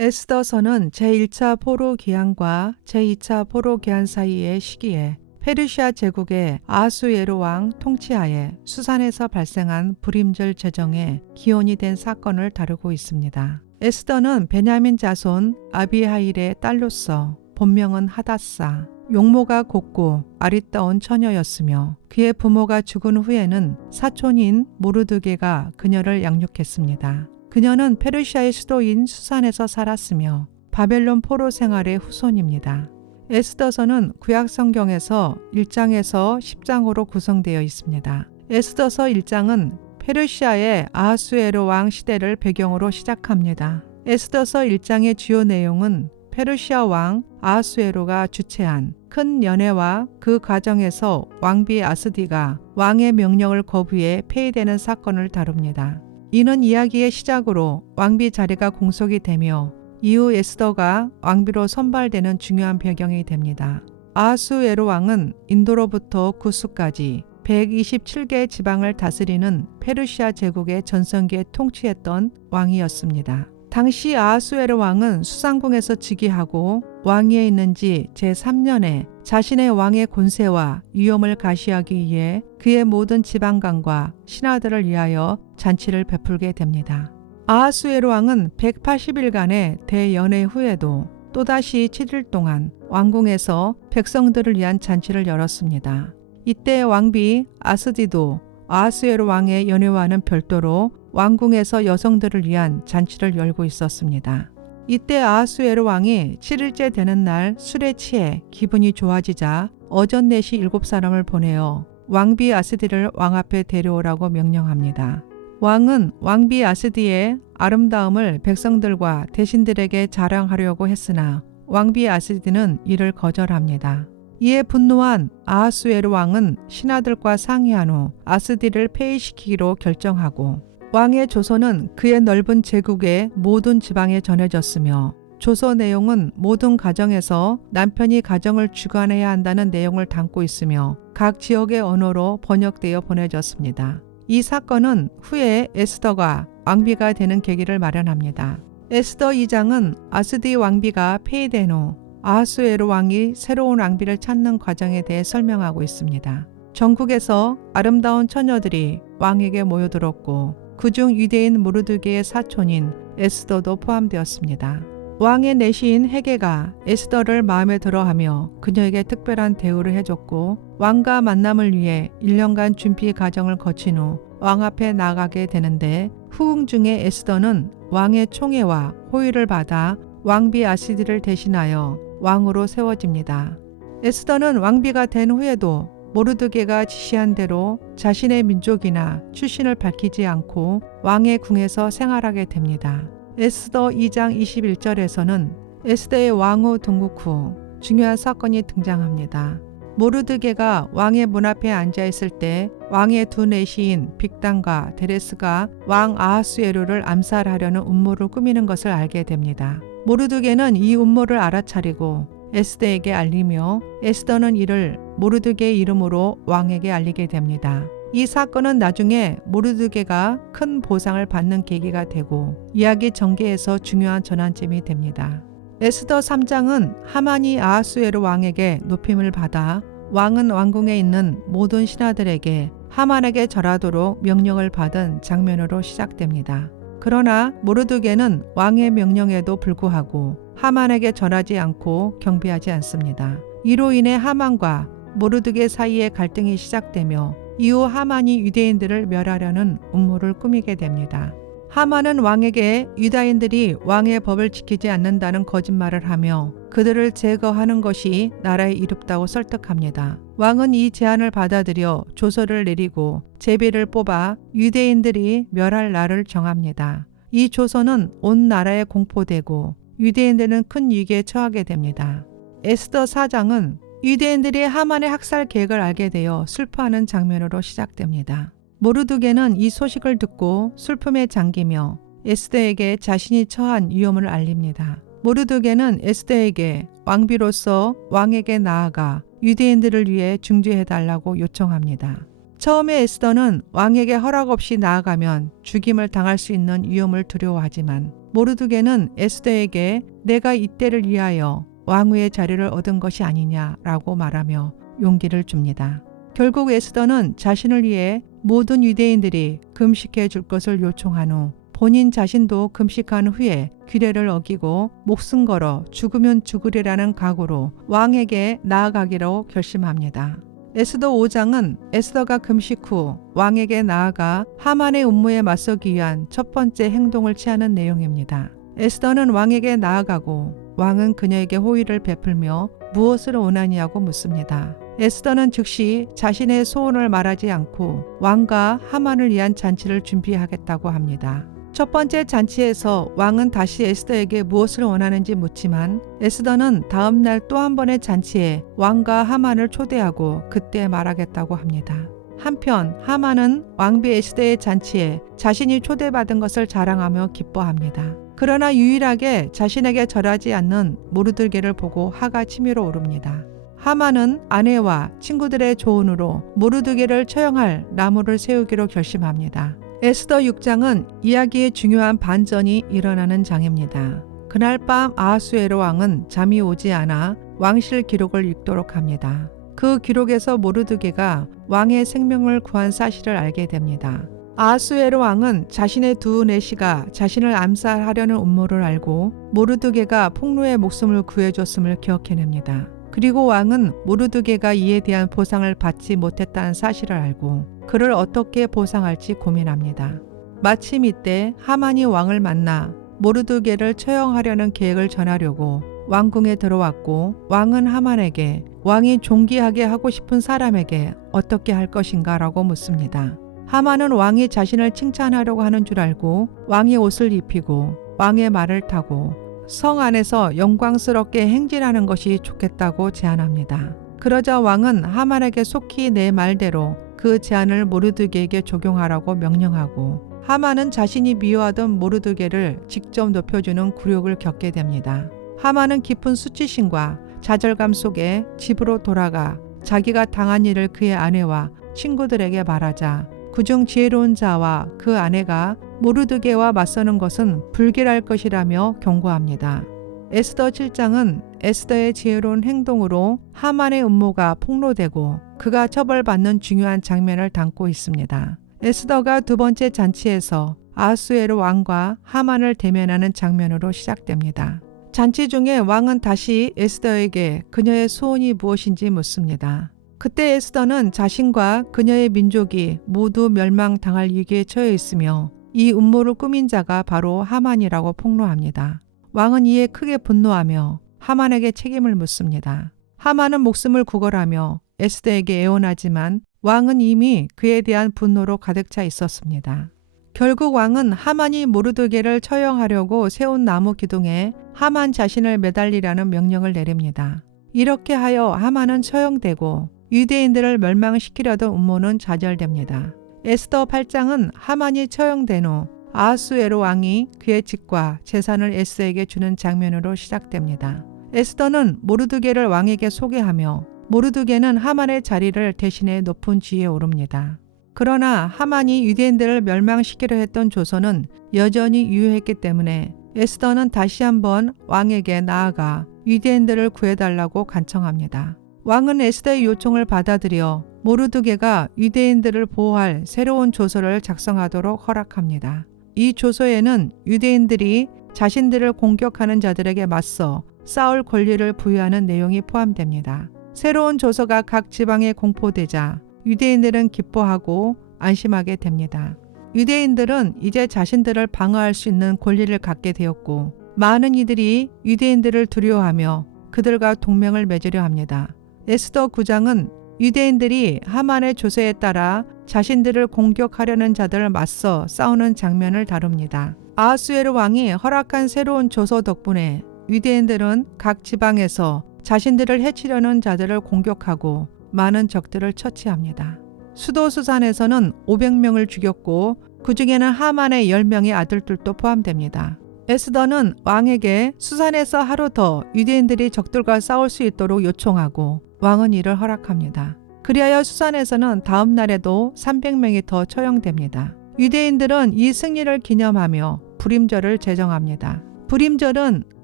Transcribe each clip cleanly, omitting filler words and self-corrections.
에스더서는 제1차 포로 기한과 제2차 포로 기한 사이의 시기에 페르시아 제국의 아하수에로 왕 통치하에 수산에서 발생한 불임절 재정에 기원이 된 사건을 다루고 있습니다. 에스더는 베냐민 자손 아비하일의 딸로서 본명은 하닷사, 용모가 곱고 아리따운 처녀였으며 그의 부모가 죽은 후에는 사촌인 모르드게가 그녀를 양육했습니다. 그녀는 페르시아의 수도인 수산에서 살았으며 바벨론 포로 생활의 후손입니다. 에스더서는 구약 성경에서 1장에서 10장으로 구성되어 있습니다. 에스더서 1장은 페르시아의 아하수에로 왕 시대를 배경으로 시작합니다. 에스더서 1장의 주요 내용은 페르시아 왕 아하수에로가 주최한 큰 연회와 그 과정에서 왕비 아스디가 왕의 명령을 거부해 폐위되는 사건을 다룹니다. 이는 이야기의 시작으로 왕비 자리가 공속이 되며 이후 에스더가 왕비로 선발되는 중요한 배경이 됩니다. 아하수에로 왕은 인도로부터 구스까지 127개 지방을 다스리는 페르시아 제국의 전성기에 통치했던 왕이었습니다. 당시 아하수에로 왕은 수상궁에서 즉위하고 왕위에 있는 지 제3년에 자신의 왕의 권세와 위엄을 가시하기 위해 그의 모든 지방관과 신하들을 위하여 잔치를 베풀게 됩니다. 아하수에로 왕은 180일간의 대연회 후에도 또다시 7일 동안 왕궁에서 백성들을 위한 잔치를 열었습니다. 이때 왕비 아스디도 아하수에로 왕의 연회와는 별도로 왕궁에서 여성들을 위한 잔치를 열고 있었습니다. 이때 아하수에로 왕이 7일째 되는 날 술에 취해 기분이 좋아지자 어전넷이 7사람을 보내어 왕비 아스디를 왕 앞에 데려오라고 명령합니다. 왕은 왕비 아스디의 아름다움을 백성들과 대신들에게 자랑하려고 했으나 왕비 아스디는 이를 거절합니다. 이에 분노한 아하수에로 왕은 신하들과 상의한 후 아스디를 폐위시키기로 결정하고 왕의 조서는 그의 넓은 제국의 모든 지방에 전해졌으며 조서 내용은 모든 가정에서 남편이 가정을 주관해야 한다는 내용을 담고 있으며 각 지역의 언어로 번역되어 보내졌습니다. 이 사건은 후에 에스더가 왕비가 되는 계기를 마련합니다. 에스더 2장은 아스디 왕비가 폐위된 후 아하수에로 왕이 새로운 왕비를 찾는 과정에 대해 설명하고 있습니다. 전국에서 아름다운 처녀들이 왕에게 모여들었고 그중 유대인 모르드게의 사촌인 에스더도 포함되었습니다. 왕의 내시인 헤게가 에스더를 마음에 들어하며 그녀에게 특별한 대우를 해줬고 왕과 만남을 위해 1년간 준비 과정을 거친 후 왕 앞에 나가게 되는데 후궁 중에 에스더는 왕의 총애와 호의를 받아 왕비 아스디를 대신하여 왕으로 세워집니다. 에스더는 왕비가 된 후에도 모르드게가 지시한 대로 자신의 민족이나 출신을 밝히지 않고 왕의 궁에서 생활하게 됩니다. 에스더 2장 21절에서는 에스더의 왕후 등극 후 중요한 사건이 등장합니다. 모르드게가 왕의 문 앞에 앉아 있을 때 왕의 두 내시인 빅단과 데레스가 왕 아하수에로를 암살하려는 음모를 꾸미는 것을 알게 됩니다. 모르드게는 이 음모를 알아차리고 에스더에게 알리며 에스더는 이를 모르드게의 이름으로 왕에게 알리게 됩니다. 이 사건은 나중에 모르드게가 큰 보상을 받는 계기가 되고 이야기 전개에서 중요한 전환점이 됩니다. 에스더 3장은 하만이 아하수에로 왕에게 높임을 받아 왕은 왕궁에 있는 모든 신하들에게 하만에게 절하도록 명령을 받은 장면으로 시작됩니다. 그러나 모르드게는 왕의 명령에도 불구하고 하만에게 절하지 않고 경배하지 않습니다. 이로 인해 하만과 모르드게 사이의 갈등이 시작되며 이후 하만이 유대인들을 멸하려는 음모를 꾸미게 됩니다. 하만은 왕에게 유다인들이 왕의 법을 지키지 않는다는 거짓말을 하며 그들을 제거하는 것이 나라에 이롭다고 설득합니다. 왕은 이 제안을 받아들여 조서를 내리고 제비를 뽑아 유대인들이 멸할 날을 정합니다. 이 조서는 온 나라에 공포되고 유대인들은 큰 위기에 처하게 됩니다. 에스더 4장은 유대인들이 하만의 학살 계획을 알게 되어 슬퍼하는 장면으로 시작됩니다. 모르드게는 이 소식을 듣고 슬픔에 잠기며 에스더에게 자신이 처한 위험을 알립니다. 모르드게는 에스더에게 왕비로서 왕에게 나아가 유대인들을 위해 중재해달라고 요청합니다. 처음에 에스더는 왕에게 허락 없이 나아가면 죽임을 당할 수 있는 위험을 두려워하지만 모르드게는 에스더에게 내가 이때를 위하여 왕후의 자리를 얻은 것이 아니냐라고 말하며 용기를 줍니다. 결국 에스더는 자신을 위해 모든 유대인들이 금식해 줄 것을 요청한 후 본인 자신도 금식한 후에 규례를 어기고 목숨 걸어 죽으면 죽으리라는 각오로 왕에게 나아가기로 결심합니다. 에스더 5장은 에스더가 금식 후 왕에게 나아가 하만의 음모에 맞서기 위한 첫 번째 행동을 취하는 내용입니다. 에스더는 왕에게 나아가고 왕은 그녀에게 호의를 베풀며 무엇을 원하냐고 묻습니다. 에스더는 즉시 자신의 소원을 말하지 않고 왕과 하만을 위한 잔치를 준비하겠다고 합니다. 첫 번째 잔치에서 왕은 다시 에스더에게 무엇을 원하는지 묻지만 에스더는 다음 날 또 한 번의 잔치에 왕과 하만을 초대하고 그때 말하겠다고 합니다. 한편 하만은 왕비 에스더의 잔치에 자신이 초대받은 것을 자랑하며 기뻐합니다. 그러나 유일하게 자신에게 절하지 않는 모르드게를 보고 화가 치밀어 오릅니다. 하만은 아내와 친구들의 조언으로 모르드게를 처형할 나무를 세우기로 결심합니다. 에스더 6장은 이야기의 중요한 반전이 일어나는 장입니다. 그날 밤 아하수에로 왕은 잠이 오지 않아 왕실 기록을 읽도록 합니다. 그 기록에서 모르드게가 왕의 생명을 구한 사실을 알게 됩니다. 아하수에로 왕은 자신의 두 내시가 자신을 암살하려는 음모를 알고 모르드게가 폭로의 목숨을 구해줬음을 기억해냅니다. 그리고 왕은 모르드게가 이에 대한 보상을 받지 못했다는 사실을 알고 그를 어떻게 보상할지 고민합니다. 마침 이때 하만이 왕을 만나 모르드게를 처형하려는 계획을 전하려고 왕궁에 들어왔고 왕은 하만에게 왕이 존귀하게 하고 싶은 사람에게 어떻게 할 것인가 라고 묻습니다. 하만은 왕이 자신을 칭찬하려고 하는 줄 알고 왕의 옷을 입히고 왕의 말을 타고 성 안에서 영광스럽게 행진하는 것이 좋겠다고 제안합니다. 그러자 왕은 하만에게 속히 내 말대로 그 제안을 모르드게에게 적용하라고 명령하고 하만은 자신이 미워하던 모르드게를 직접 높여주는 굴욕을 겪게 됩니다. 하만은 깊은 수치심과 좌절감 속에 집으로 돌아가 자기가 당한 일을 그의 아내와 친구들에게 말하자 그중 지혜로운 자와 그 아내가 모르드게와 맞서는 것은 불길할 것이라며 경고합니다. 에스더 7장은 에스더의 지혜로운 행동으로 하만의 음모가 폭로되고 그가 처벌받는 중요한 장면을 담고 있습니다. 에스더가 두 번째 잔치에서 아하수에로 왕과 하만을 대면하는 장면으로 시작됩니다. 잔치 중에 왕은 다시 에스더에게 그녀의 소원이 무엇인지 묻습니다. 그때 에스더는 자신과 그녀의 민족이 모두 멸망당할 위기에 처해 있으며 이 음모를 꾸민 자가 바로 하만이라고 폭로합니다. 왕은 이에 크게 분노하며 하만에게 책임을 묻습니다. 하만은 목숨을 구걸하며 에스더에게 애원하지만 왕은 이미 그에 대한 분노로 가득 차 있었습니다. 결국 왕은 하만이 모르드게를 처형하려고 세운 나무 기둥에 하만 자신을 매달리라는 명령을 내립니다. 이렇게 하여 하만은 처형되고 유대인들을 멸망시키려던 음모는 좌절됩니다. 에스더 8장은 하만이 처형된 후 아하수에로 왕이 그의 집과 재산을 에스더에게 주는 장면으로 시작됩니다. 에스더는 모르드게를 왕에게 소개하며 모르드게는 하만의 자리를 대신해 높은 지위에 오릅니다. 그러나 하만이 유대인들을 멸망시키려 했던 조선은 여전히 유효했기 때문에 에스더는 다시 한번 왕에게 나아가 유대인들을 구해달라고 간청합니다. 왕은 에스더의 요청을 받아들여 모르드게가 유대인들을 보호할 새로운 조서를 작성하도록 허락합니다. 이 조서에는 유대인들이 자신들을 공격하는 자들에게 맞서 싸울 권리를 부여하는 내용이 포함됩니다. 새로운 조서가 각 지방에 공포되자 유대인들은 기뻐하고 안심하게 됩니다. 유대인들은 이제 자신들을 방어할 수 있는 권리를 갖게 되었고 많은 이들이 유대인들을 두려워하며 그들과 동맹을 맺으려 합니다. 에스더 9장은 유대인들이 하만의 조서에 따라 자신들을 공격하려는 자들을 맞서 싸우는 장면을 다룹니다. 아하수에로 왕이 허락한 새로운 조서 덕분에 유대인들은 각 지방에서 자신들을 해치려는 자들을 공격하고 많은 적들을 처치합니다. 수도 수산에서는 500명을 죽였고 그 중에는 하만의 10명의 아들들도 포함됩니다. 에스더는 왕에게 수산에서 하루 더 유대인들이 적들과 싸울 수 있도록 요청하고 왕은 이를 허락합니다. 그리하여 수산에서는 다음 날에도 300명이 더 처형됩니다. 유대인들은 이 승리를 기념하며 불임절을 제정합니다. 불임절은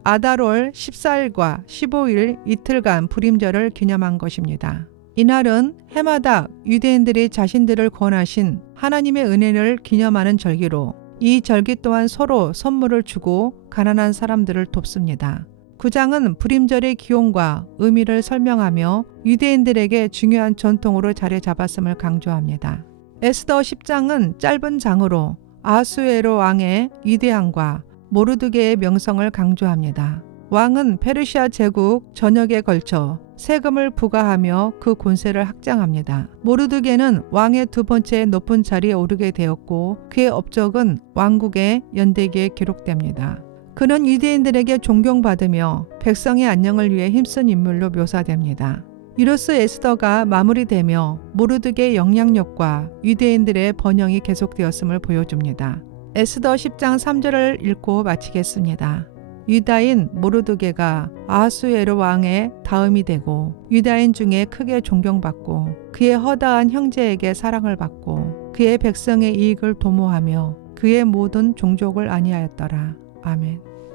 아달월 14일과 15일 이틀간 불임절을 기념한 것입니다. 이날은 해마다 유대인들이 자신들을 구원하신 하나님의 은혜를 기념하는 절기로 이 절기 또한 서로 선물을 주고 가난한 사람들을 돕습니다. 9장은 불임절의 기원과 의미를 설명하며 유대인들에게 중요한 전통으로 자리 잡았음을 강조합니다. 에스더 10장은 짧은 장으로 아하수에로 왕의 위대함과 모르드게의 명성을 강조합니다. 왕은 페르시아 제국 전역에 걸쳐 세금을 부과하며 그 권세를 확장합니다. 모르드게는 왕의 두 번째 높은 자리에 오르게 되었고 그의 업적은 왕국의 연대기에 기록됩니다. 그는 유대인들에게 존경받으며 백성의 안녕을 위해 힘쓴 인물로 묘사됩니다. 이로써 에스더가 마무리되며 모르드게의 영향력과 유대인들의 번영이 계속되었음을 보여줍니다. 에스더 10장 3절을 읽고 마치겠습니다. 유다인 모르드게가 아하수에로 왕의 다음이 되고 유다인 중에 크게 존경받고 그의 허다한 형제에게 사랑을 받고 그의 백성의 이익을 도모하며 그의 모든 종족을 안위하였더라. 아멘.